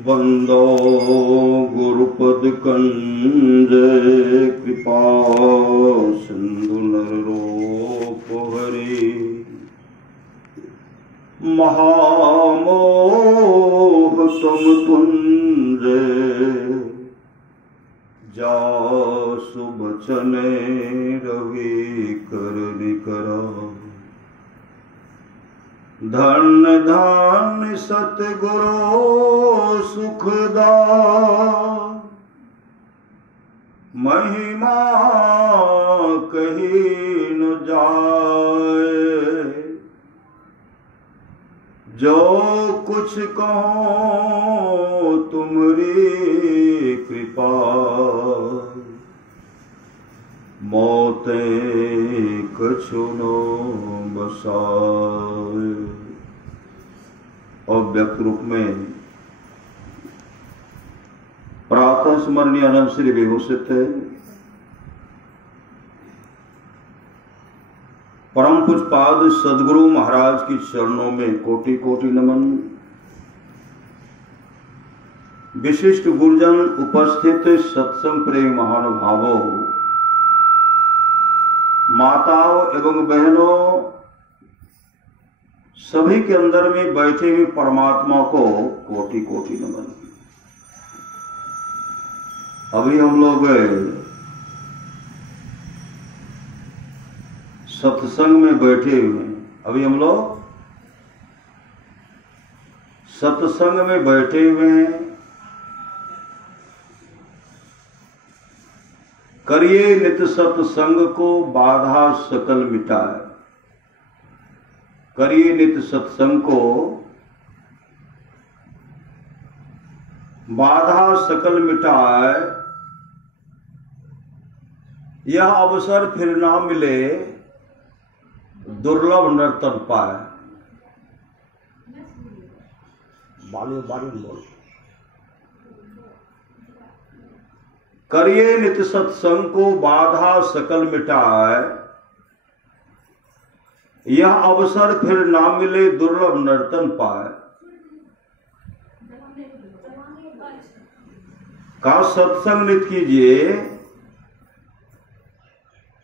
बंदो गुरुपद कंज कृपा सिंधु नरोप हरि महामोह तुम तुंज जासु बचने रवि कर निकरा धन धन सतगुरु सुखदा महिमा कही न जाए जो कुछ कहो तुमरी कृपा मौते कछु नो बसाए। और व्यक्त रूप में प्रातः स्मरणीय अनंत श्री विभूषित परम पूज्यपाद सदगुरु महाराज की चरणों में कोटि कोटि नमन। विशिष्ट गुरुजन उपस्थित सत्संग प्रेम महानुभावों, माताओं एवं बहनों, सभी के अंदर में बैठे हुए परमात्मा को कोटि कोटि नमन। अभी हम लोग सत्संग में बैठे हुए हैं। अभी हम लोग सत्संग में बैठे हुए हैं। करिए नित सत्संग को बाधा सकल मिटाए। करिए नित सत्संग को बाधा सकल मिटाए। यह अवसर फिर ना मिले दुर्लभ नर्तन पाए। बाली बाली बोल। करिए नित सत्संग को बाधा सकल मिटाए। यह अवसर फिर ना मिले दुर्लभ नर्तन पाए। का सत्संग नित कीजिए।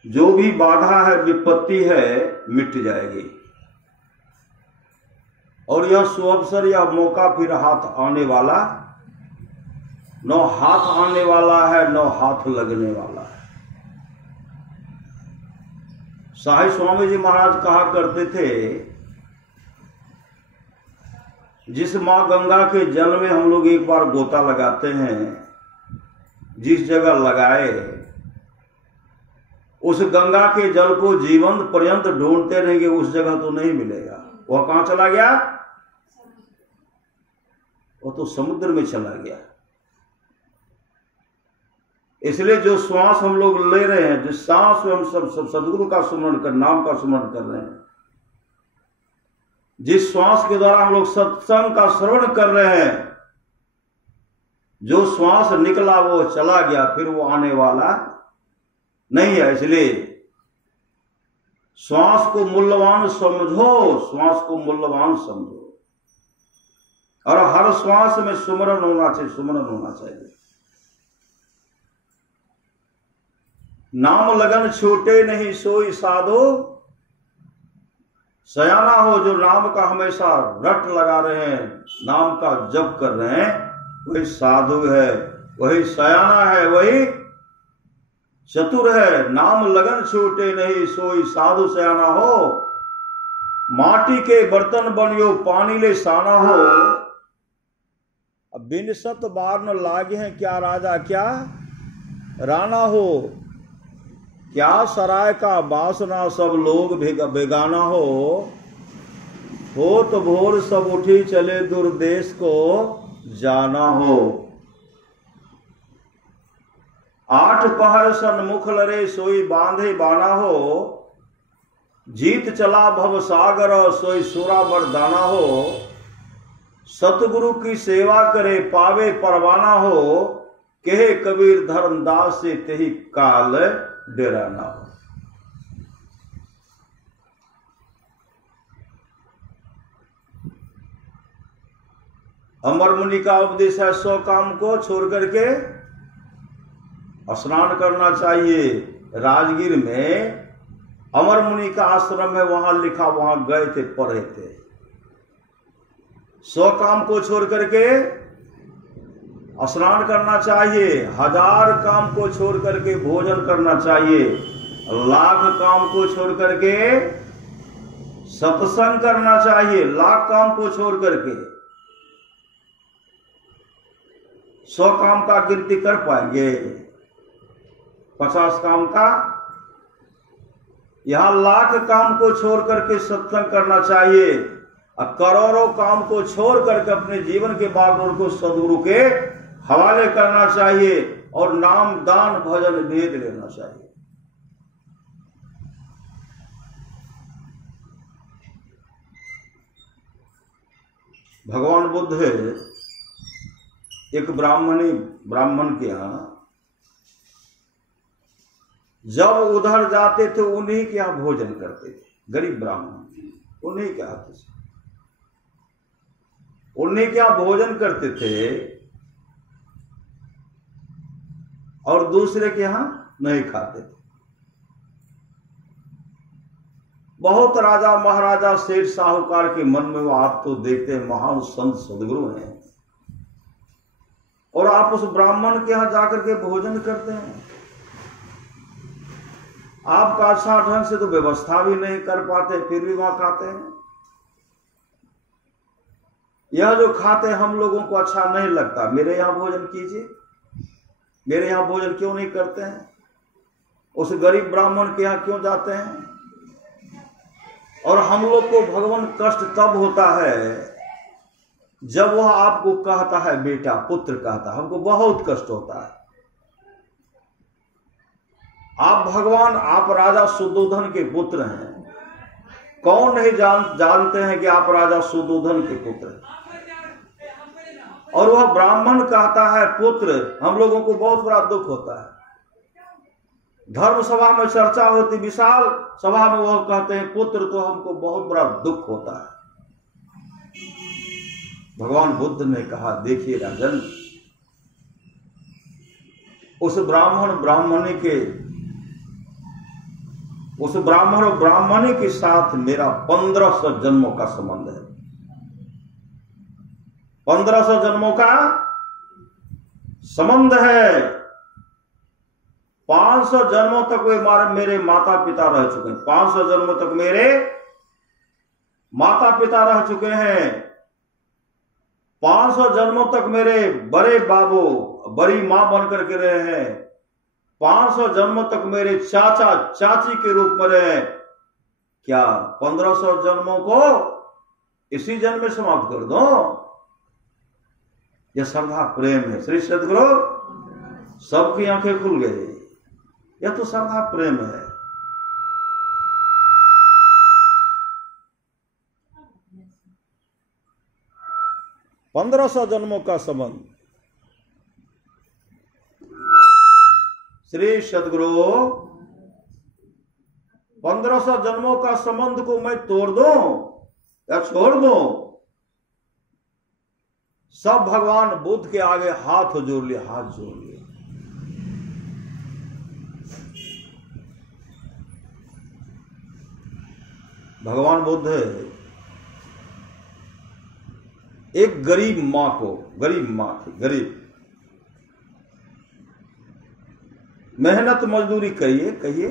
जो भी बाधा है, विपत्ति है, मिट जाएगी। और यह सुअवसर, यह मौका फिर हाथ आने वाला, न हाथ आने वाला है न हाथ लगने वाला है। साईं स्वामी जी महाराज कहा करते थे, जिस मां गंगा के जल में हम लोग एक बार गोता लगाते हैं, जिस जगह लगाए उस गंगा के जल को जीवन पर्यंत ढूंढते रहेंगे, उस जगह तो नहीं मिलेगा। वह कहां चला गया? वो तो समुद्र में चला गया। इसलिए जो श्वास हम लोग ले रहे हैं, जिस सांस में हम सब सदगुरु का सुमरण कर, नाम का सुमरण कर रहे हैं, जिस श्वास के द्वारा हम लोग सत्संग का श्रवण कर रहे हैं, जो श्वास निकला वो चला गया, फिर वो आने वाला नहीं है। इसलिए श्वास को मूल्यवान समझो, श्वास को मूल्यवान समझो। और हर श्वास में सुमरण होना चाहिए, सुमरण होना चाहिए। नाम लगन छूटे नहीं सोई साधो, सयाना हो जो नाम का हमेशा रट लगा रहे हैं, नाम का जप कर रहे हैं, वही साधु है, वही सयाना है, वही चतुर है। नाम लगन छूटे नहीं सोई साधु सयाना हो, माटी के बर्तन बनियो पानी ले साना हो। अब बिन सत बार न लागे हैं, क्या राजा क्या राना हो। क्या सराय का बासना सब लोग बेगाना हो तो भोर सब उठी चले दुर्देश को जाना हो। 8 पहर सन्मुख लरे सोई बांधे बाना हो, जीत चला भव सागर सोई सुरा बरदाना हो। सतगुरु की सेवा करे पावे परवाना हो, कहे कबीर धर्मदास से तेहि काल डेरा ना हो। अमर मुनि का उपदेश है 100 काम को छोड़ करके स्नान करना चाहिए। राजगीर में अमर मुनि का आश्रम है, वहां लिखा, वहां गए थे, पढ़े थे। 100 काम को छोड़ करके स्नान करना चाहिए, 1000 काम को छोड़ करके भोजन करना चाहिए, 1,00,000 काम को छोड़ करके सत्संग करना चाहिए, 1,00,000 काम को छोड़ करके। 100 काम का गिनती कर पाएंगे? 50 काम का? यहां 1,00,000 काम को छोड़ करके सत्संग करना चाहिए, और करोड़ों काम को छोड़ करके अपने जीवन के बागडोर को सदगुरु के हवाले करना चाहिए, और नाम दान भजन भेद लेना चाहिए। भगवान बुद्ध एक ब्राह्मण के यहां जब उधर जाते थे उन्हीं के यहां भोजन करते थे। गरीब ब्राह्मण उन्हीं के हाथ से उन्हीं के यहां भोजन करते थे, और दूसरे के यहां नहीं खाते थे। बहुत राजा महाराजा सेठ साहूकार के मन में वो आप तो देखते हैं महान संत सदगुरु हैं, और आप उस ब्राह्मण के यहां जाकर के भोजन करते हैं। आपका अच्छा ढंग से तो व्यवस्था भी नहीं कर पाते, फिर भी वहां खाते हैं। यह जो खाते हम लोगों को अच्छा नहीं लगता, मेरे यहां भोजन कीजिए। मेरे यहां भोजन क्यों नहीं करते हैं? उस गरीब ब्राह्मण के यहां क्यों जाते हैं? और हम लोग को भगवान कष्ट तब होता है जब वह आपको कहता है बेटा, पुत्र कहता है, हमको बहुत कष्ट होता है। आप भगवान, आप राजा सुद्धोधन के पुत्र हैं। कौन नहीं जानते हैं कि आप राजा सुद्धोधन के पुत्र हैं? और वह ब्राह्मण कहता है पुत्र, हम लोगों को बहुत बड़ा दुख होता है। धर्म सभा में चर्चा होती, विशाल सभा में वह कहते हैं पुत्र, तो हमको बहुत बड़ा दुख होता है। भगवान बुद्ध ने कहा देखिए राजन, उस ब्राह्मण और ब्राह्मणी के साथ मेरा 1500 जन्मों का संबंध है। 1500 जन्मों का संबंध है। 500 जन्मों तक वे मेरे माता पिता रह चुके हैं। 500 जन्मों तक मेरे माता पिता रह चुके हैं। 500 जन्मों तक मेरे बड़े बाबू बड़ी मां बनकर के रहे हैं। 500 जन्मों तक मेरे चाचा चाची के रूप में रहे। क्या 1500 जन्मों को इसी जन्म में समाप्त कर दो? यह श्रद्धा प्रेम है। श्री सद्गुरु सबकी आंखें खुल गई। यह तो श्रद्धा प्रेम है। पंद्रह 1500 जन्मों का संबंध। श्री सद्गुरु 1500 जन्मों का संबंध को मैं तोड़ दूं या छोड़ दूं? सब भगवान बुद्ध के आगे हाथ जोड़ लिए, हाथ जोड़ लिए। भगवान बुद्ध एक गरीब मां को, गरीब मां थी, गरीब, मेहनत मजदूरी कहिए।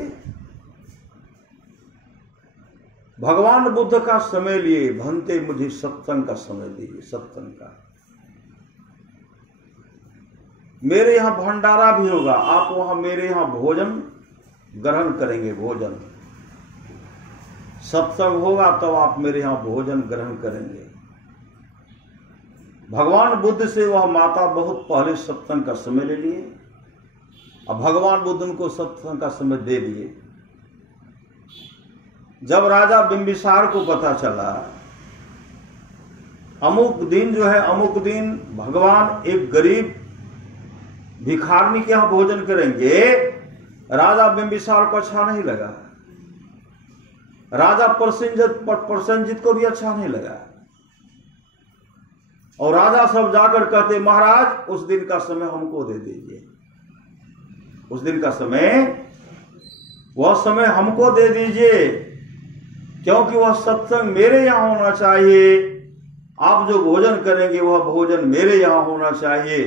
भगवान बुद्ध का समय लिए, भंते मुझे सत्संग का समय दीजिए, सत्संग का। मेरे यहां भंडारा भी होगा, आप वहां मेरे यहां भोजन ग्रहण करेंगे। भोजन सत्संग होगा तब आप मेरे यहां भोजन ग्रहण करेंगे। भगवान बुद्ध से वह माता बहुत पहले सत्संग का समय ले लिए, अब भगवान बुद्ध उनको सत्संग का समय दे दिए। जब राजा बिंबिसार को पता चला अमुक दिन जो है, अमुक दिन भगवान एक गरीब भिखारनी के यहां भोजन करेंगे, राजा बिंबिसार को अच्छा नहीं लगा। राजा प्रसेनजित को भी अच्छा नहीं लगा। और राजा सब जाकर कहते महाराज उस दिन का समय हमको दे दीजिए, उस दिन का समय, वह समय हमको दे दीजिए, क्योंकि वह सत्संग मेरे यहां होना चाहिए। आप जो भोजन करेंगे वह भोजन मेरे यहां होना चाहिए।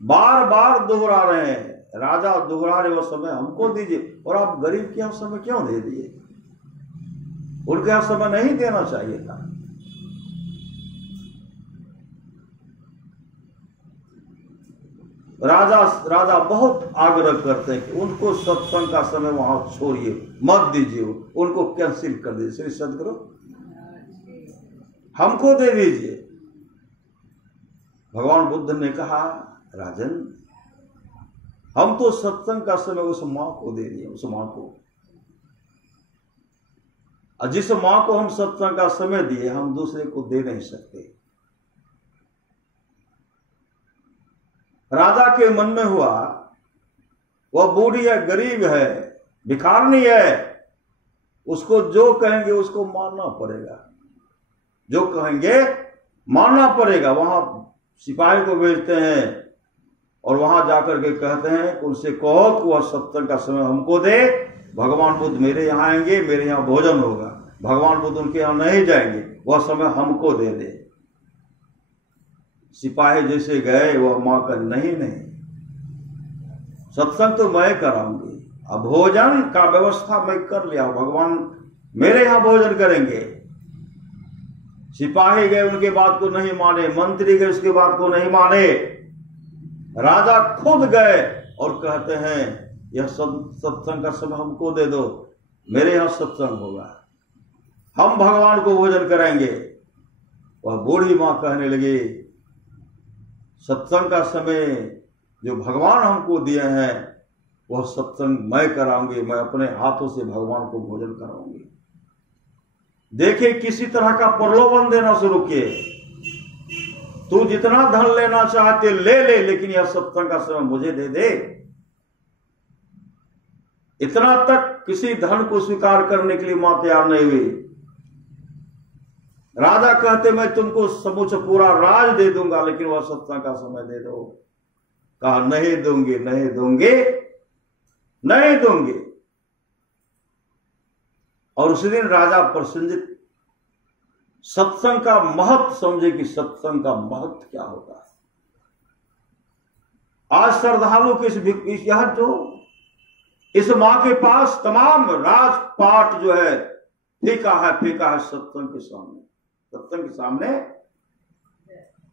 बार बार दोहरा रहे हैं, राजा दोहरा रहे, वह समय हमको दीजिए। और आप गरीब के यहां समय क्यों दे दिए? उनके यहां समय नहीं देना चाहिए था। राजा बहुत आग्रह करते हैं कि उनको सत्संग का समय वहां छोड़िए, मत दीजिए, उनको कैंसिल कर दीजिए। श्री सद्गुरु हमको दे दीजिए। भगवान बुद्ध ने कहा राजन, हम तो सत्संग का समय उस मां को दे दिए, उस मां को, और जिस मां को हम सत्संग का समय दिए हम दूसरे को दे नहीं सकते। राजा के मन में हुआ वह बूढ़ी है, गरीब है, भिखारनी है, उसको जो कहेंगे उसको मानना पड़ेगा, जो कहेंगे मानना पड़ेगा। वहां सिपाही को भेजते हैं और वहां जाकर के कहते हैं कि उनसे कहो कि वह सत्संग का समय हमको दे। भगवान बुद्ध मेरे यहां आएंगे, मेरे यहां भोजन होगा। भगवान बुद्ध उनके यहां नहीं जाएंगे, वह समय हमको दे दे। सिपाही जैसे गए, वह मां का नहीं, सत्संग तो मैं कराऊंगी, अब भोजन का व्यवस्था मैं कर लिया, भगवान मेरे यहां भोजन करेंगे। सिपाही गए, उनके बात को नहीं माने, मंत्री गए, उसके बात को नहीं माने। राजा खुद गए और कहते हैं यह सत्संग का समय हमको दे दो, मेरे यहां सत्संग होगा, हम भगवान को भोजन कराएंगे। वह बूढ़ी मां कहने लगी सत्संग का समय जो भगवान हमको दिए हैं वह सत्संग मैं कराऊंगी, मैं अपने हाथों से भगवान को भोजन कराऊंगी। देखिए किसी तरह का प्रलोभन देना शुरू किए, तू जितना धन लेना चाहते ले ले, लेकिन यह सत्संग का समय मुझे दे दे। इतना तक किसी धन को स्वीकार करने के लिए मां तैयार नहीं हुई। राजा कहते मैं तुमको समूचा पूरा राज दे दूंगा, लेकिन वह सत्संग का समय दे दो। कहा नहीं दूंगी, नहीं दूंगी, नहीं दूंगी। और उसी दिन राजा प्रसन्नजित सत्संग का महत्व समझे कि सत्संग का महत्व क्या होता है। आज श्रद्धालु के यह जो इस मां के पास तमाम राजपाट जो है फेंका है सत्संग के सामने, सत्संग के सामने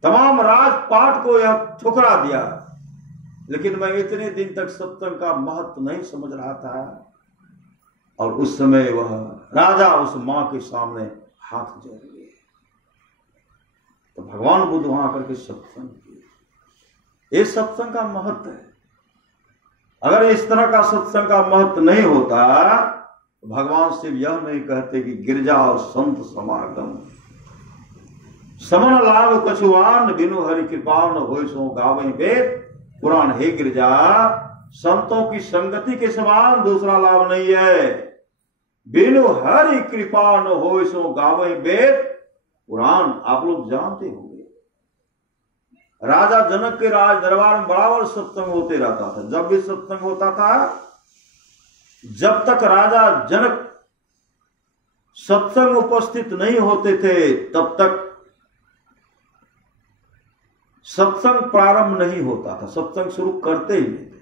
तमाम राजपाट को यह ठुकरा दिया। लेकिन मैं इतने दिन तक सत्संग का महत्व नहीं समझ रहा था, और उस समय वह राजा उस मां के सामने हाथ जोड़ लिए। तो भगवान बुद्ध वहां आकर के सत्संग किए। ये सत्संग का महत्व है। अगर इस तरह का सत्संग का महत्व नहीं होता तो भगवान शिव यह नहीं कहते कि गिरजा और संत समागम समन लाभ कछुआन बिनु हरि कृपा न होय सो गावहि वेद पुराण। हे गिरजा, संतों की संगति के समान दूसरा लाभ नहीं है। बिनु हरि कृपा न होय सो गावहि वेद पुराण। आप लोग जानते होंगे राजा जनक के राज दरबार में बराबर सत्संग होते रहता था। जब भी सत्संग होता था, जब तक राजा जनक सत्संग उपस्थित नहीं होते थे तब तक सत्संग प्रारंभ नहीं होता था, सत्संग शुरू करते ही नहीं थे।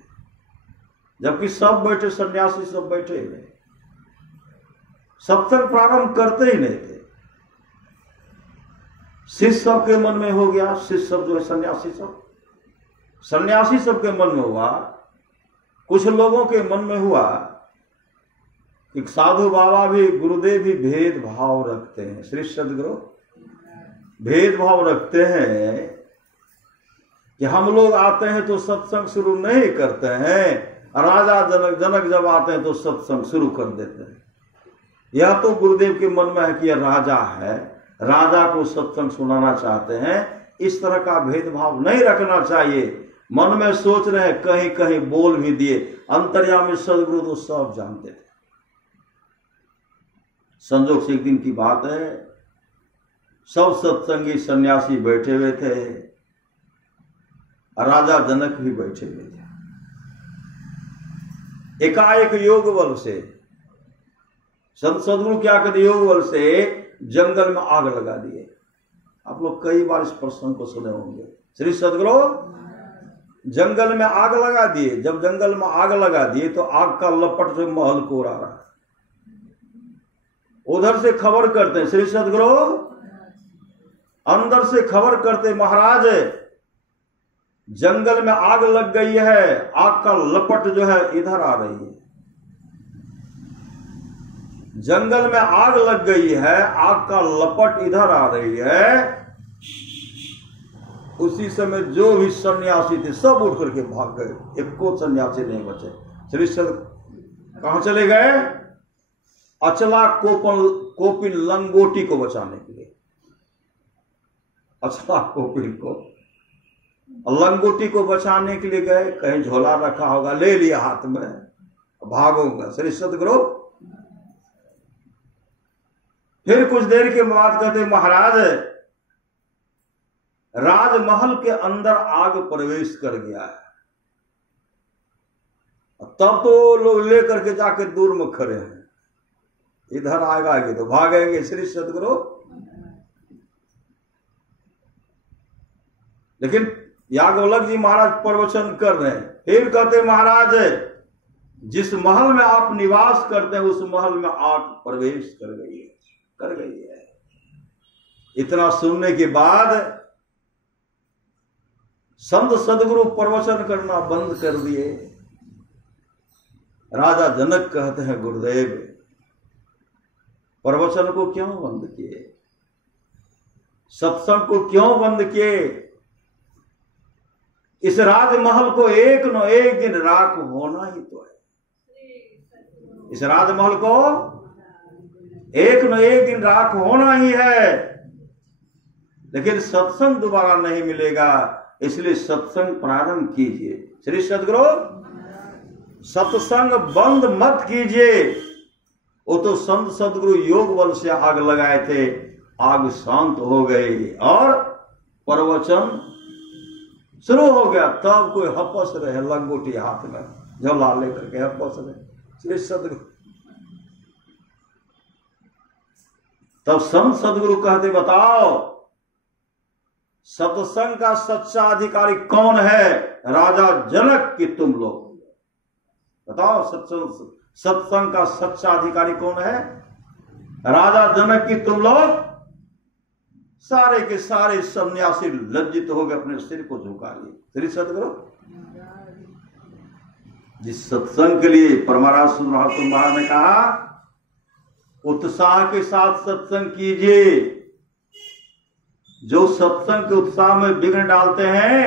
जबकि सब बैठे, सन्यासी सब बैठे हुए, सत्संग प्रारंभ करते ही नहीं थे। शिष्य सब के मन में हो गया, शिष्य सब जो है सन्यासी सब के मन में हुआ। कुछ लोगों के मन में हुआ कि साधु बाबा भी, गुरुदेव भी भेदभाव रखते हैं। श्री सद्गुरु भेदभाव रखते हैं कि हम लोग आते हैं तो सत्संग शुरू नहीं करते हैं, राजा जनक जब आते हैं तो सत्संग शुरू कर देते हैं। यह तो गुरुदेव के मन में है कि यह राजा है, राजा को सत्संग सुनाना चाहते हैं। इस तरह का भेदभाव नहीं रखना चाहिए। मन में सोच रहे हैं, कहीं कहीं बोल भी दिए। अंतर्यामी सदगुरु तो सब जानते थे। संजोग से एक दिन की बात है, सब सत्संगी सन्यासी बैठे हुए थे, राजा जनक भी बैठे हुए थे। एकाएक योग बल से संत सदगुरु क्या कहते, योग बल से जंगल में आग लगा दिए। आप लोग कई बार इस प्रसंग को सुने होंगे। श्री सदगुरु जंगल में आग लगा दिए। जब जंगल में आग लगा दिए तो आग का लपट से महल को उड़ा रहा। उधर से खबर करते हैं श्री सदगुरु, अंदर से खबर करते, महाराज जंगल में आग लग गई है, आग का लपट जो है इधर आ रही है। जंगल में आग लग गई है, आग का लपट इधर आ रही है। उसी समय जो भी सन्यासी थे सब उठ करके भाग गए, एक को सन्यासी नहीं बचे। श्री सदगुरु कहां चले गए? अचला कोपिन लंगोटी को बचाने के लिए। अचला कोपिन को लंगोटी को बचाने के लिए गए। कहीं झोला रखा होगा, ले लिया हाथ में, भागूंगा। श्री सदगुरु फिर कुछ देर के बाद कहते, महाराज राजमहल के अंदर आग प्रवेश कर गया है। तब तो लोग लेकर के जाके दूर में खड़े हैं, इधर आएगा तो भागेंगे। श्री सदगुरु लेकिन याज्ञवल्क्य जी महाराज प्रवचन कर रहे हैं। फिर कहते, महाराज जिस महल में आप निवास करते हैं उस महल में आग प्रवेश कर गई है। इतना सुनने के बाद संत सदगुरु प्रवचन करना बंद कर दिए। राजा जनक कहते हैं, गुरुदेव प्रवचन को क्यों बंद किए, सत्संग को क्यों बंद किए? इस राजमहल को एक न एक दिन राख होना ही तो है। इस राजमहल को एक न एक दिन राख होना ही है, लेकिन सत्संग दोबारा नहीं मिलेगा। इसलिए सत्संग प्रारंभ कीजिए। श्री सदगुरु सत्संग बंद मत कीजिए। वो तो संत सदगुरु योग बल से आग लगाए थे, आग शांत हो गई और प्रवचन शुरू हो गया। तब कोई हपस रहे, लंगोटी हाथ में झोला लेकर के हपस रहे। श्री सदगुरु तब संत सदगुरु कहते, बताओ सत्संग का सच्चा अधिकारी कौन है? राजा जनक की तुम लोग बताओ। सत्संग का सच्चा अधिकारी कौन है? राजा जनक की तुम लोग। सारे के सारे सन्यासी लज्जित हो गए, अपने सिर को झुका लिए। श्री सदगुरु जिस सत्संग के लिए परमाराज महाराज ने कहा उत्साह के साथ सत्संग कीजिए। जो सत्संग के उत्साह में विघ्न डालते हैं,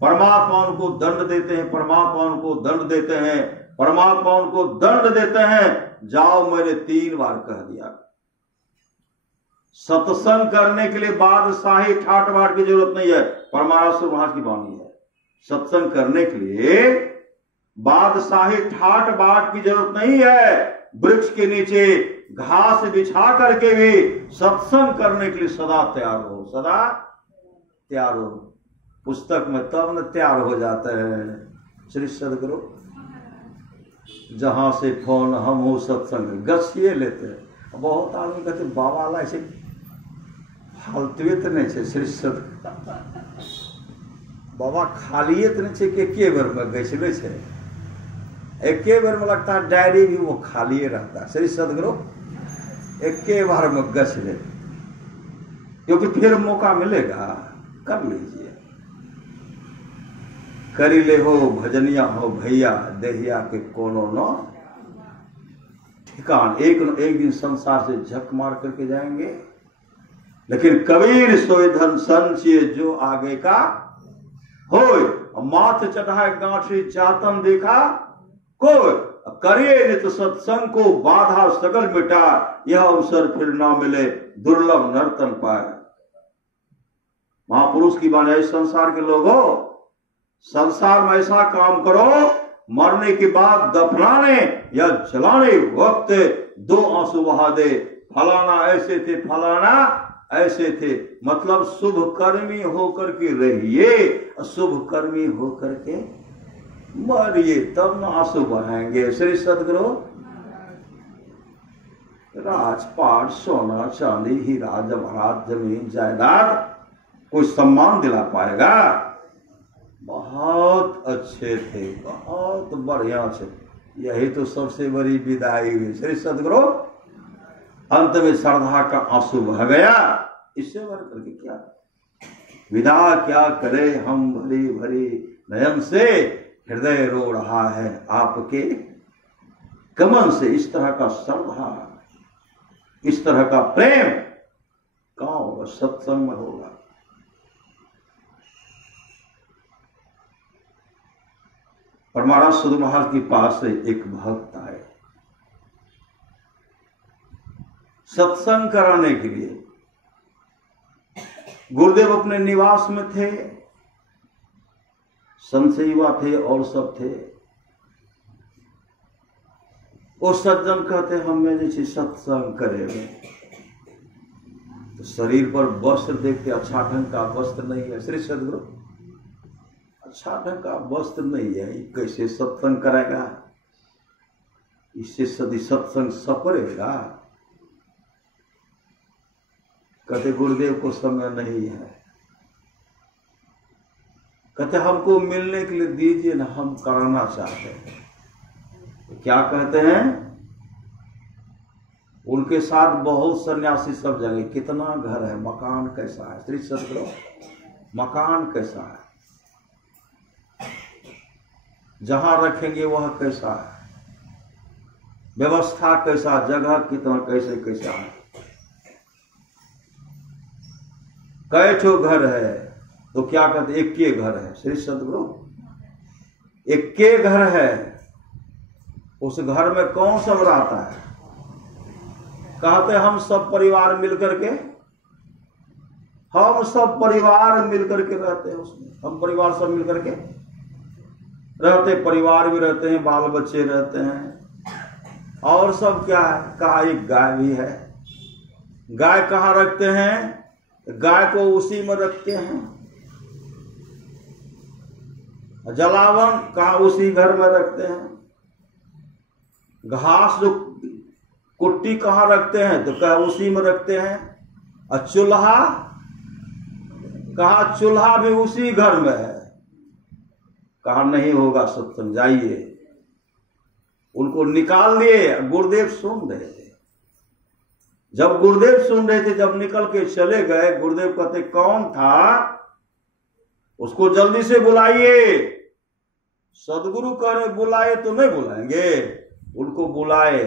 परमात्मा उनको दंड देते हैं, परमात्मा उनको दंड देते हैं, परमात्मा उनको दंड देते हैं। जाओ, मैंने 3 बार कह दिया। सत्संग करने के लिए बादशाही ठाट बाट की जरूरत नहीं है। परमाराज महाराज की वाणी है, सत्संग करने के लिए बादशाही ठाट बाट की जरूरत नहीं है। वृक्ष के नीचे घास बिछा करके भी सत्संग करने के लिए सदा तैयार हो, सदा तैयार हो। पुस्तक में तब न तैयार हो जाते हैं। श्री सदगुरु जहां से फोन हम हो सत्संग गछिए लेते हैं। बहुत आदमी कहते बाबा ला ऐसे फालतुए तो नहीं है। श्री सदगुरु बाबा खालिए तो नहीं है कि बेर में गछले छे, एके बेर में लगता है डायरी भी वो खाली रहता है। श्री सदगुरु एके बार में गछ ले, क्योंकि फिर मौका मिलेगा, कर लीजिए। करी ले हो भजनिया हो भैया, देहिया के कोनो न ठिकान। एक न एक दिन संसार से झक मार करके जाएंगे। लेकिन कबीर सोई धन संचिए जो आगे का होय, माथ चढ़ाए गांठी जातन देखा कोई। करिए नित सत्संग को बाधा सगल मिटा, यह अवसर फिर ना मिले दुर्लभ नर्तन पाए। महापुरुष की बात है। संसार के लोगों, संसार में ऐसा काम करो, मरने के बाद दफनाने या जलाने वक्त 2 आंसू बहा दे। फलाना ऐसे थे, फलाना ऐसे थे। मतलब शुभ कर्मी होकर के रहिए, अशुभ कर्मी होकर के मरिए, तब न अशुभ आएंगे। श्री सदगुरु राजपाट, सोना चांदी, हीरा जवाहरात, जमीन जायदाद कोई सम्मान दिला पाएगा? बहुत अच्छे थे, बहुत बढ़िया थे, यही तो सबसे बड़ी विदाई हुई। श्री सदगुरु अंत में श्रद्धा का आंसू बह गया, इससे बढ़ करके क्या विदा क्या करे हम, भरी भरी नयन से हृदय रो रहा है आपके कमल से। इस तरह का श्रद्धा, इस तरह का प्रेम कहाँ होगा? सत्संग में होगा। और महाराज सुध महाराज के पास से एक भक्त आए सत्संग कराने के लिए। गुरुदेव अपने निवास में थे, संसेवा थे और सब थे। वो सज्जन कहते हमें जैसे सत्संग करेंगे, तो शरीर पर वस्त्र देखते अच्छा ढंग का वस्त्र नहीं है। श्री सदगुरु अच्छा ढंग का वस्त्र नहीं है, कैसे सत्संग करेगा? इससे सदी सत्संग सपरेगा। कहते गुरुदेव को समय नहीं है। कहते हमको मिलने के लिए दीजिए ना, हम कराना चाहते हैं। तो क्या कहते हैं? उनके साथ बहुत सन्यासी सब जगह, कितना घर है, मकान कैसा है? श्री सदगुरु मकान कैसा है, जहां रखेंगे वह कैसा है, व्यवस्था कैसा, जगह कितना, कैसे कैसा है, कई ठो घर है? तो क्या कहते? एक के घर है। श्री सदगुरु एक के घर है, उस घर में कौन सब रहता है? कहते हम सब परिवार मिलकर के, हम सब परिवार मिलकर के रहते हैं उसमें। हम परिवार सब मिलकर के रहते, परिवार भी रहते हैं, बाल बच्चे रहते हैं, और सब क्या है? कहा एक गाय भी है। गाय कहाँ रखते हैं? गाय को उसी में रखते हैं। जलावन कहाँ? उसी घर में रखते हैं। घास जो कुट्टी कहाँ रखते हैं? तो कहा उसी में रखते हैं। और चूल्हा कहा? चूल्हा भी उसी घर में है। कहा नहीं होगा सत्संग, जाइए। उनको निकाल दिए। गुरुदेव सुन रहे थे। जब गुरुदेव सुन रहे थे, जब निकल के चले गए, गुरुदेव कहते कौन था? उसको जल्दी से बुलाइए। सदगुरु कह रहे बुलाए तो नहीं बुलाएंगे, उनको बुलाए।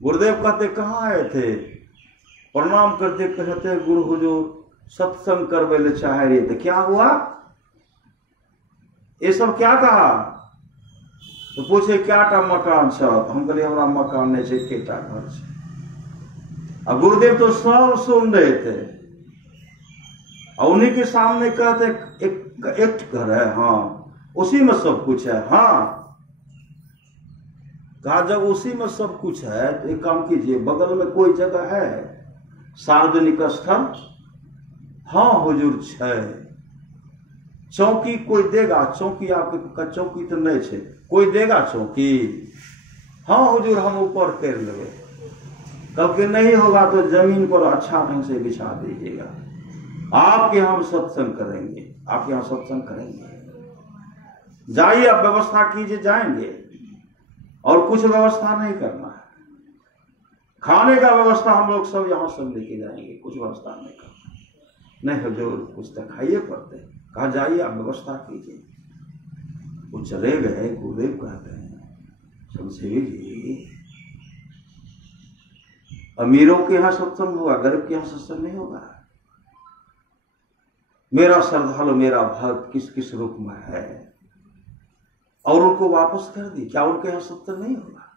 गुरुदेव कहते कहाँ आए थे? प्रणाम करते कहते गुरु हुजूर सत्संग करवे ले चाह रहे थे। क्या हुआ? ये सब क्या कहा? तो पूछे क्या टा मकान छ? हम कहले हमरा मकान नहीं है, केटा घर है। अब गुरुदेव तो सब सुन रहे थे, और उन्हीं के सामने कहते एक घर है, हाँ उसी में सब कुछ है। हाँ कहा जब उसी में सब कुछ है तो एक काम कीजिए, बगल में कोई जगह है सार्वजनिक स्थल? हाँ हुजूर है। चौकी कोई देगा? चौकी आपके चौकी तो नहीं है, कोई देगा चौकी? हाँ हुजूर हम ऊपर कर लेंगे। कब के नहीं होगा तो जमीन पर अच्छा ढंग से बिछा दीजिएगा, आपके हम सत्संग करेंगे, आपके यहाँ सत्संग करेंगे। जाइए आप व्यवस्था कीजिए, जाएंगे। और कुछ व्यवस्था नहीं करना है। खाने का व्यवस्था हम लोग सब यहाँ सब लेके जाएंगे, कुछ व्यवस्था नहीं करना। नहीं हुजूर कुछ तो खाइए पड़ते। कहा जाइए आप व्यवस्था कीजिए। वो चले गए। गुरुदेव कहते हैं शमशेर जी, अमीरों के यहाँ सत्संग होगा, गरीब के यहाँ सत्संग नहीं होगा। मेरा श्रद्धालु, मेरा भक्त किस किस रूप में है, और उनको वापस कर दी। क्या उनके यहाँ सत्संग नहीं होगा?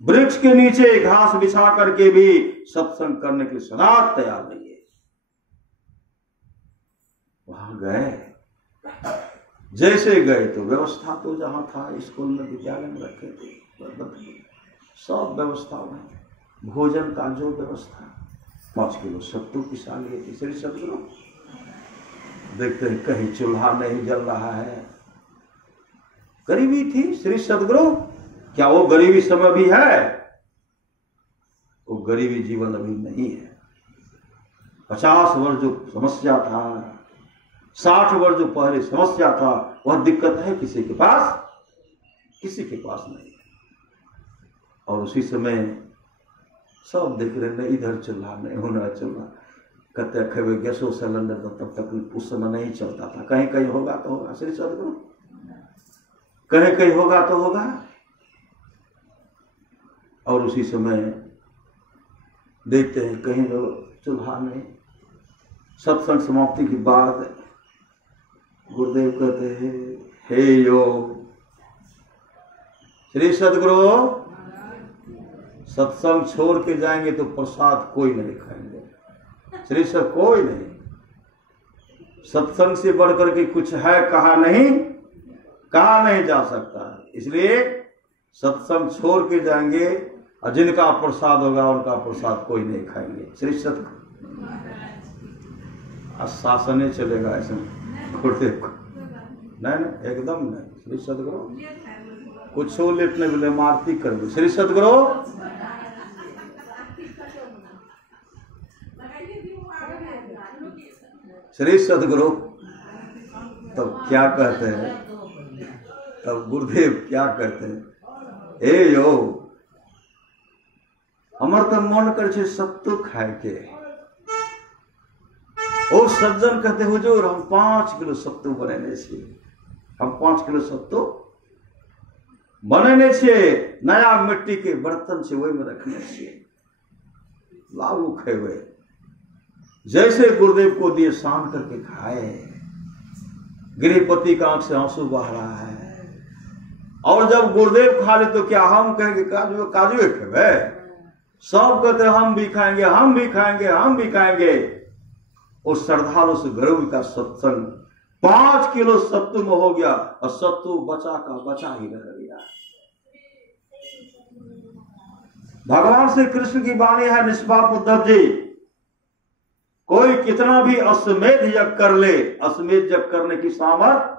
वृक्ष के नीचे घास बिछा करके भी सत्संग करने के लिए सदा तैयार नहीं है। वहां गए, जैसे गए तो व्यवस्था तो जहां था स्कूल में, विद्यालय में रखे थे, सब व्यवस्था में, भोजन का जो व्यवस्था, 5 किलो सत्तू पिसा लिए थे श्री सदगुरु। देखते हैं कहीं चूल्हा नहीं जल रहा है। गरीबी थी श्री सदगुरु। क्या वो गरीबी समय भी है? वो गरीबी जीवन अभी नहीं है। 50 वर्ष जो समस्या था, 60 वर्ष जो पहले समस्या था, वह दिक्कत है किसी के पास? किसी के पास नहीं। और उसी समय सब देख रहे हैं, इधर चूल्हा नहीं होना, चूल्हा कहते खेबे गैसो सिलेंडर तो तब तक उस समय नहीं चलता था। कहीं कहीं होगा तो होगा श्री सदगुरु, कहीं कहीं होगा तो होगा। और उसी समय देखते हैं कहीं चूल्हा नहीं। सत्संग समाप्ति के बाद गुरुदेव कहते हैं, हे योग श्री सदगुरु, सत्संग छोड़ के जाएंगे तो प्रसाद कोई नहीं खाएंगे। श्री सर कोई नहीं। सत्संग से बढ़कर के कुछ है कहा नहीं जा सकता। इसलिए सत्संग छोड़ के जाएंगे और जिनका प्रसाद होगा उनका प्रसाद कोई नहीं खाएंगे। श्री सत्संग शासन चलेगा ऐसे गुरुदेव को? नहीं, एकदम नहीं। श्री सदगुरु कुछ लेट नहीं बोले, मारती कर दो। श्री सदगुरु श्री सदगुरु तब क्या कहते हैं? तब गुरुदेव क्या कहते हैं? ए यो हमर तो मन कर सत्तू खाए के। ओ सज्जन कहते हुजूर हम 5 किलो सत्तू बनेने छे। हम 5 किलो सत्तू बनेने छे, नया मिट्टी के बर्तन से वही में रखने छे, लालू खेवे। जैसे गुरुदेव को दिए शान करके खाए। गृहपति का आंख से आंसू बह रहा है। और जब गुरुदेव खा ले तो क्या हम कहेंगे काजू खेवे? सब कहते हम भी खाएंगे, हम भी खाएंगे, हम भी खाएंगे। उस श्रद्धालु से गुरु का सत्संग 5 किलो सत्तू में हो गया और सत्तू बचा का बचा ही रह गया। भगवान श्री कृष्ण की वाणी है, निष्पाप उद्धव जी, कोई कितना भी अश्वमेध यज्ञ कर ले, अश्वमेध यज्ञ करने की सामर्थ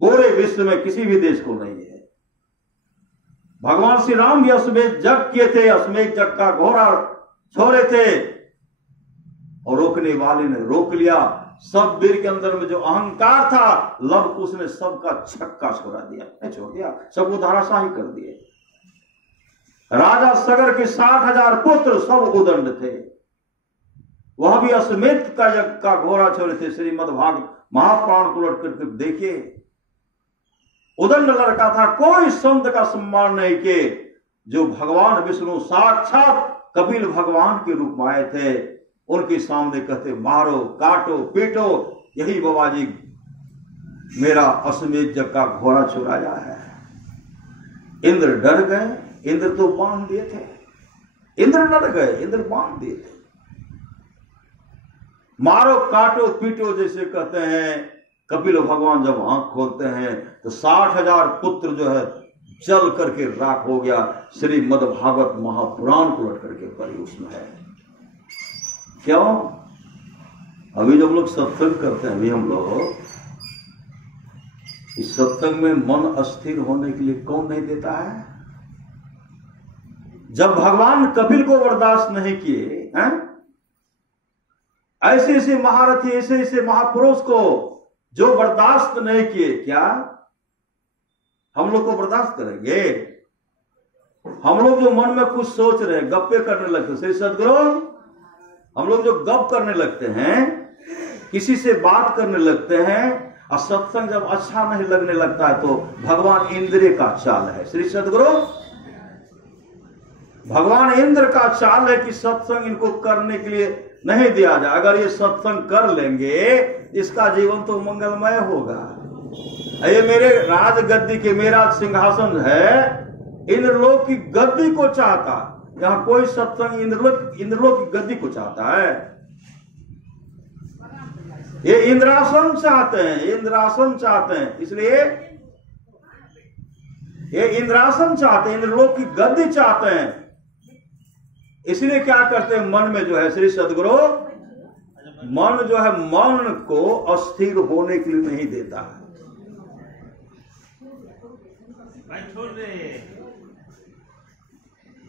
पूरे विश्व में किसी भी देश को नहीं है। भगवान श्री राम भी अश्वमेध यज्ञ किए थे, अश्वमेध यज्ञ का घोड़ा छोड़े थे और रोकने वाले ने रोक लिया। सब वीर के अंदर में जो अहंकार था, लव कुश ने सबका छक्का छोड़ा दिया, छोड़ दिया, सबको धराशाही कर दिए। राजा सगर के 60,000 पुत्र सब उदंड थे, वह भी अश्वमेध का यज्ञ का घोड़ा छोड़े थे। श्रीमद् भागवत महापुराण को लौट करके देखिए, उदंड लड़का था, कोई संत का सम्मान नहीं किए। जो भगवान विष्णु साक्षात कपिल भगवान के रूप में आए थे, उनके सामने कहते मारो, काटो, पीटो, यही बाबा जी मेरा अश्वमेध यज्ञ का घोड़ा चुराया है। इंद्र डर गए, इंद्र तो बांध दिए थे, इंद्र डर गए, इंद्र बांध दिए थे। मारो, काटो, पीटो जैसे कहते हैं। कपिल भगवान जब आंख खोलते हैं तो 60,000 पुत्र जो है जल करके राख हो गया। श्रीमद् भागवत महापुराण को लट करके पढ़ी, उसमें है। क्यों? अभी जब लोग सत्संग करते हैं, अभी हम लोग इस सत्संग में मन अस्थिर होने के लिए कौन नहीं देता है? जब भगवान कपिल को बर्दाश्त नहीं किए, ऐसे ऐसे महारथी, ऐसे ऐसे महापुरुष को जो बर्दाश्त नहीं किए, क्या हम लोग को बर्दाश्त करेंगे? हम लोग जो मन में कुछ सोच रहे हैं, गप्पे करने लगते हैं, श्री सदगुरु, हम लोग जो गप करने लगते हैं, किसी से बात करने लगते हैं, और सत्संग जब अच्छा नहीं लगने लगता है तो भगवान इंद्र का चाल है। श्री सदगुरु, भगवान इंद्र का चाल है कि सत्संग इनको करने के लिए नहीं दिया जाए। अगर ये सत्संग कर लेंगे, इसका जीवन तो मंगलमय होगा। ये मेरे राज गद्दी के मेरा सिंहासन है, इंद्रलोक की गद्दी को चाहता। यहां कोई सत्संग इंद्रलोक की गद्दी को चाहता है? ये इंद्रासन चाहते हैं, इंद्रासन चाहते हैं। इसलिए ये इंद्रासन चाहते हैं, इंद्रलोक की गद्दी चाहते हैं। इसलिए क्या करते हैं, मन में जो है श्री सदगुरु मन जो है मन को अस्थिर होने के लिए नहीं देता है।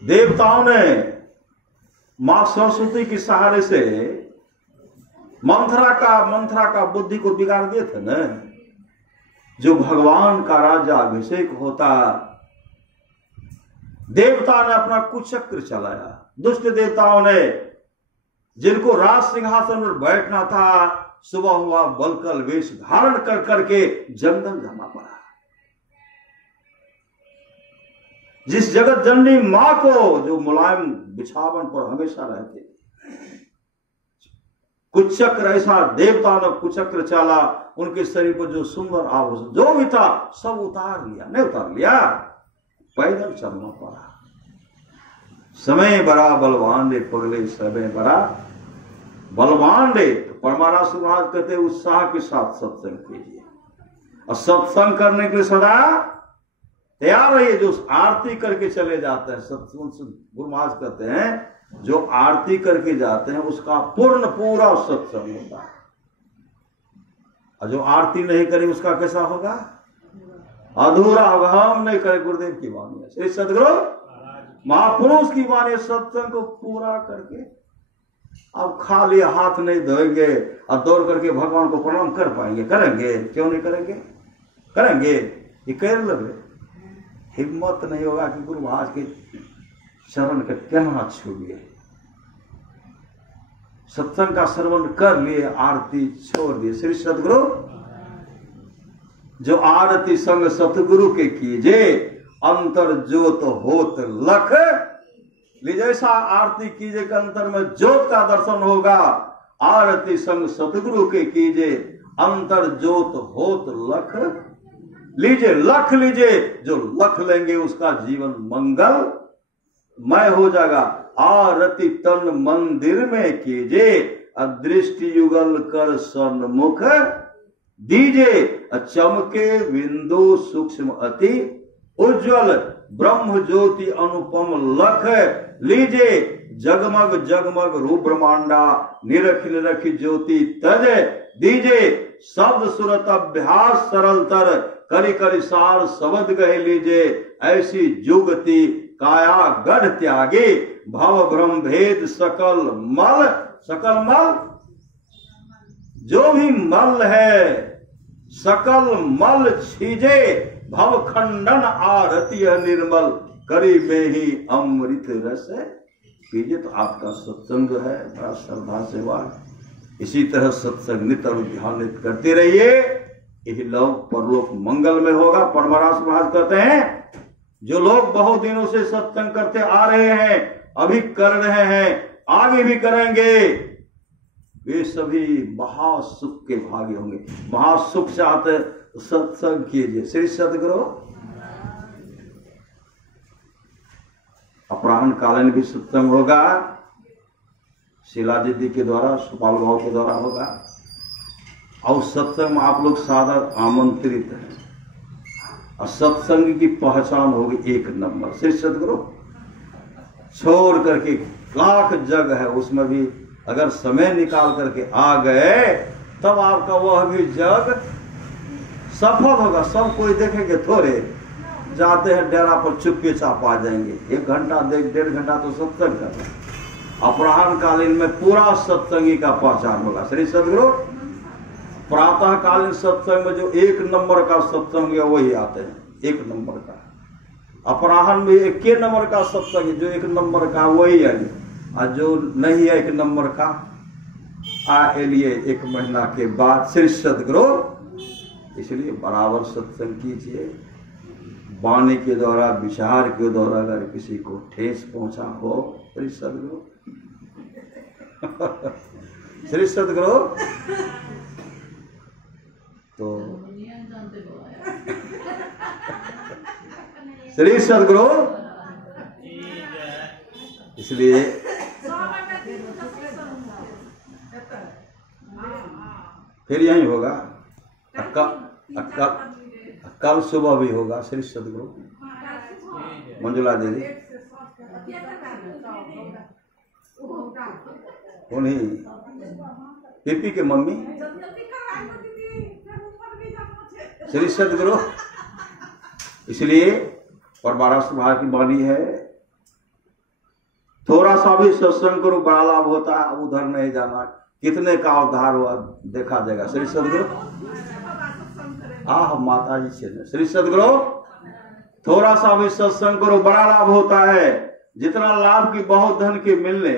देवताओं ने मां सरस्वती के सहारे से मंथरा का बुद्धि को बिगाड़ दिए थे न। जो भगवान का राज्य अभिषेक होता, देवता ने अपना कुचक्र चलाया। दुष्ट देवताओं ने, जिनको राज सिंहासन पर बैठना था, सुबह हुआ बलकल वेश धारण कर करके जंगल जाना पड़ा। जिस जगत जननी मां को, जो मुलायम बिछावन पर हमेशा रहते, कुचक्र ऐसा देवता ने कुचक्र चला, उनके शरीर पर जो सुंदर आभूषण जो भी था सब उतार लिया। नहीं उतार लिया, पैदल चलना पड़ा। समय बड़ा बलवान रे पगले, समय बड़ा बलवान रे। तो परमारास महाराज कहते उत्साह के साथ सत्संग कीजिए, और सत्संग करने के लिए सदा तैयार रहिए। जो आरती करके चले जाते हैं, गुरु महाराज कहते हैं जो आरती करके जाते हैं उसका पूरा सत्संग होता है, और जो आरती नहीं करे उसका कैसा होगा, अधूरा होगा। हम नहीं करे, गुरुदेव की वाणी है, श्री सदगुरु महापुरुष की वाणी। सत्संग को पूरा करके अब खाली हाथ नहीं धोएंगे और दौड़ करके भगवान को प्रणाम कर पाएंगे? करेंगे? क्यों नहीं करेंगे? करेंगे। ये कर लगे, हिम्मत नहीं होगा कि गुरु महाराज के शरण के कहना छूलिए। सत्संग का श्रवण कर लिए, आरती छोड़ दिए। श्री सदगुरु जो आरती संग सतगुरु के कीजे, अंतर ज्योत होत लख ली। जैसा आरती कीजिए कि अंतर में ज्योत का दर्शन होगा, आरती संग सतगुरु के कीजिए, अंतर ज्योत होत लख लीजिए। लख लीजिए, जो लख लेंगे उसका जीवन मंगल मय हो जाएगा। आरती तन मंदिर में कीजिए, अदृष्टि युगल कर सन्मुख दीजिए। चमके बिंदु सूक्ष्म अति उज्जवल, ब्रह्म ज्योति अनुपम लख लीजिए। जगमग जगमग रूप ब्रह्मांडा, निरख निरख ज्योति तज दीजिए। शब्द सुरत अभ्यास सरलतर, करी करी सार शब्द कह लीजिए। ऐसी जुगति काया गढ़ त्यागे, भव भ्रम भेद सकल मल। सकल मल, जो भी मल है सकल मल छीजे। भव खंडन आरती निर्मल, करी में ही अमृत रस पीजिए। तो आपका सत्संग है, बड़ा श्रद्धा सेवा। इसी तरह सत्संग नित और ध्यानित करते रहिए, यही लोक परलोक मंगल में होगा। परमरास महाराज कहते हैं जो लोग बहुत दिनों से सत्संग करते आ रहे हैं, अभी कर रहे हैं, आगे भी करेंगे, वे सभी महासुख के भागी होंगे। महासुख चाहते तो सत्संग कीजिए। श्री सदगुरु अपराह्न कालीन भी सत्संग होगा, शिलाजी दी के द्वारा, सुपाल भाव के द्वारा होगा। और सत्संग में आप लोग सादर आमंत्रित हैं, और सत्संग की पहचान होगी एक नंबर। श्री सदगुरु छोड़ करके लाख जग है, उसमें भी अगर समय निकाल करके आ गए तब आपका वह भी जग सफल होगा। सब कोई देखेंगे थोड़े, जाते हैं डेरा पर चुपके चाप आ जाएंगे, 1 घंटा 1.5 घंटा तो सत्संग करना। अपराह्न कालीन में पूरा सत्संगी का पहचान होगा। श्री सदगुरु प्रातः कालीन सत्संग में जो 1 नंबर का सत्संग है वही आते हैं, 1 नंबर का। अपराह्न में 1 नंबर का सत्संग, जो 1 नंबर का वही है, और जो नहीं है 1 नंबर का आ लिए 1 महीना के बाद। श्री सदगुरु इसलिए बराबर सत्संग कीजिए। वाणी के द्वारा, विचार के द्वारा अगर किसी को ठेस पहुंचा हो, श्री सदगुरु श्री सदगुरु तो श्री सदगुरु इसलिए फिर यही होगा। कल सुबह भी होगा। श्री सदगुरु मंजुला देवी उन्हीं पीपी के मम्मी श्री सदगुरु। इसलिए परमाराष्ट्र भाई की वाणी है, थोड़ा सा भी सत्संग करो बड़ा लाभ होता है। अब उधर नहीं जाना, कितने का उद्धार हुआ देखा जाएगा। श्री सदगुरु माता जी से श्री सदगुरु थोड़ा सा भी सत्संग करो बड़ा लाभ होता है। जितना लाभ की बहुत धन के मिलने,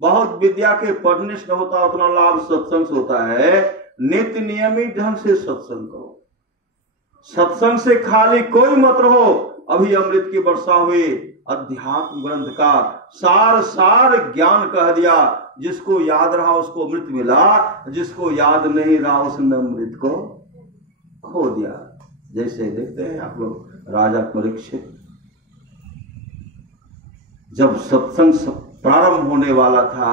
बहुत विद्या के पढ़ने से होता, उतना लाभ सत्संग से होता है। नित्य नियमित ढंग से सत्संग करो। सत्संग से खाली कोई मत रहो। अभी अमृत की वर्षा हुई, अध्यात्म ग्रंथ का सार ज्ञान कह दिया। जिसको याद रहा उसको अमृत मिला, जिसको याद नहीं रहा उसने अमृत को खो दिया। जैसे देखते हैं आप लोग राजा परीक्षित, जब सत्संग प्रारंभ होने वाला था,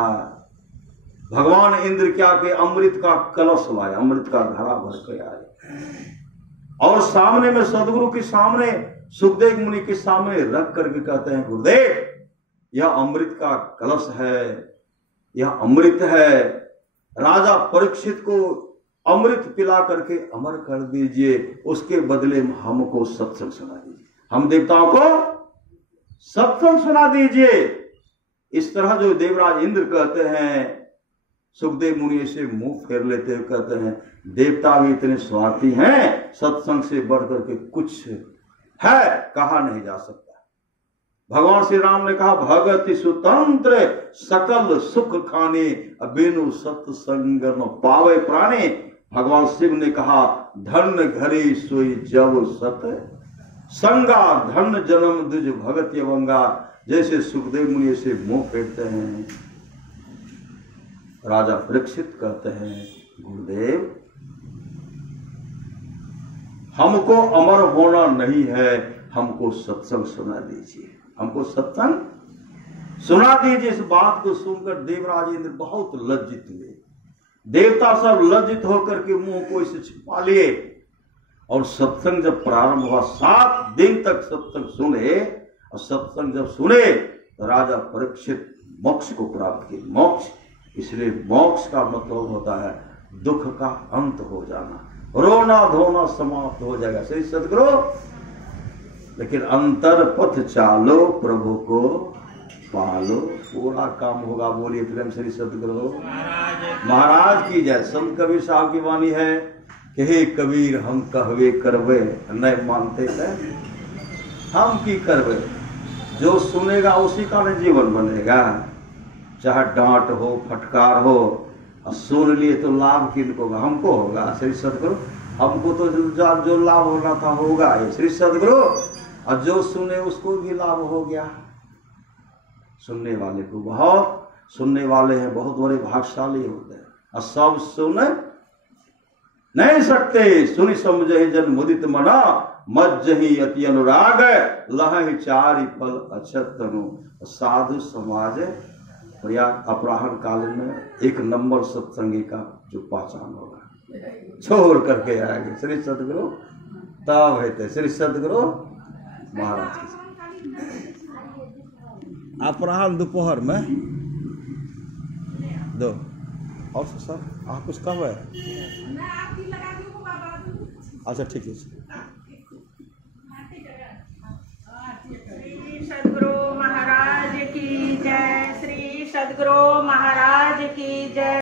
भगवान इंद्र क्या के अमृत का कलश लाए, अमृत का घड़ा भर के आए और सामने में सदगुरु के सामने, सुखदेव मुनि के सामने रख करके कहते हैं, गुरुदेव यह अमृत का कलश है, यह अमृत है। राजा परीक्षित को अमृत पिला करके अमर कर दीजिए, उसके बदले में हमको सत्संग सुना दीजिए, हम देवताओं को सत्संग सुना दीजिए। इस तरह जो देवराज इंद्र कहते हैं, सुखदेव मुनि से मुंह फेर लेते हुए कहते हैं, देवता भी इतने स्वार्थी हैं, सत्संग से बढ़ करके कुछ है कहा नहीं जा सकता। भगवान श्री राम ने कहा, भगति स्वतंत्र सकल सुख खाने, बिनु सत्संग न पावे प्राणे। भगवान शिव ने कहा, धन घरे सोई जब सत संगा, धन जन्म दुज भगत यवंगा। जैसे सुखदेव मुनि से मुंह फेरते हैं, राजा परीक्षित कहते हैं, गुरुदेव हमको अमर होना नहीं है, हमको सत्संग सुना दीजिए, हमको सत्संग सुना दीजिए। इस बात को सुनकर देवराज इंद्र बहुत लज्जित हुए। देवता सब लज्जित होकर के मुंह को इसे छिपा लिए। और सत्संग जब प्रारंभ हुआ, 7 दिन तक सत्संग सुने, और सत्संग जब सुने तो राजा परीक्षित मोक्ष को प्राप्त किए। मोक्ष, इसलिए मोक्ष का मतलब होता है दुख का अंत हो जाना, रोना धोना समाप्त हो जाएगा। श्री सदगुरु, लेकिन अंतर पथ चालो प्रभु को पालो, पूरा काम होगा। बोलिए प्रेम श्री सदगुरु महाराज की जय। संत कबीर साहब की वाणी है कि हे कबीर हम कहवे करवे, नहीं मानते थे हम की करवे। जो सुनेगा उसी का न जीवन बनेगा। चाहे डांट हो, फटकार हो, और सुन लिए तो लाभ किनको होगा? हमको होगा। श्री सदगुरु, हमको तो जो लाभ होना था होगा ये। श्री सदगुरु, और जो सुने उसको भी लाभ हो गया। सुनने वाले को बहुत, सुनने वाले हैं बहुत बड़े भाग्यशाली होते हैं, और सब सुन नहीं सकते। सुनी समझे जन मुदित मना, मज्जहि अति अनुराग, लह चारि फल अक्षत तनु। साधु समाज या अपराहन काल में 1 नंबर सत्संगी का जो पहचान होगा, छोड़ करके आएंगे। श्री सदगुरु तब है श्री सदगुरु महाराज की। अपराहन दोपहर में 2 और सर आप कुछ कब है? अच्छा ठीक है। श्री सदगुरु महाराज की जय। श्री सदगुरु महाराज की जय।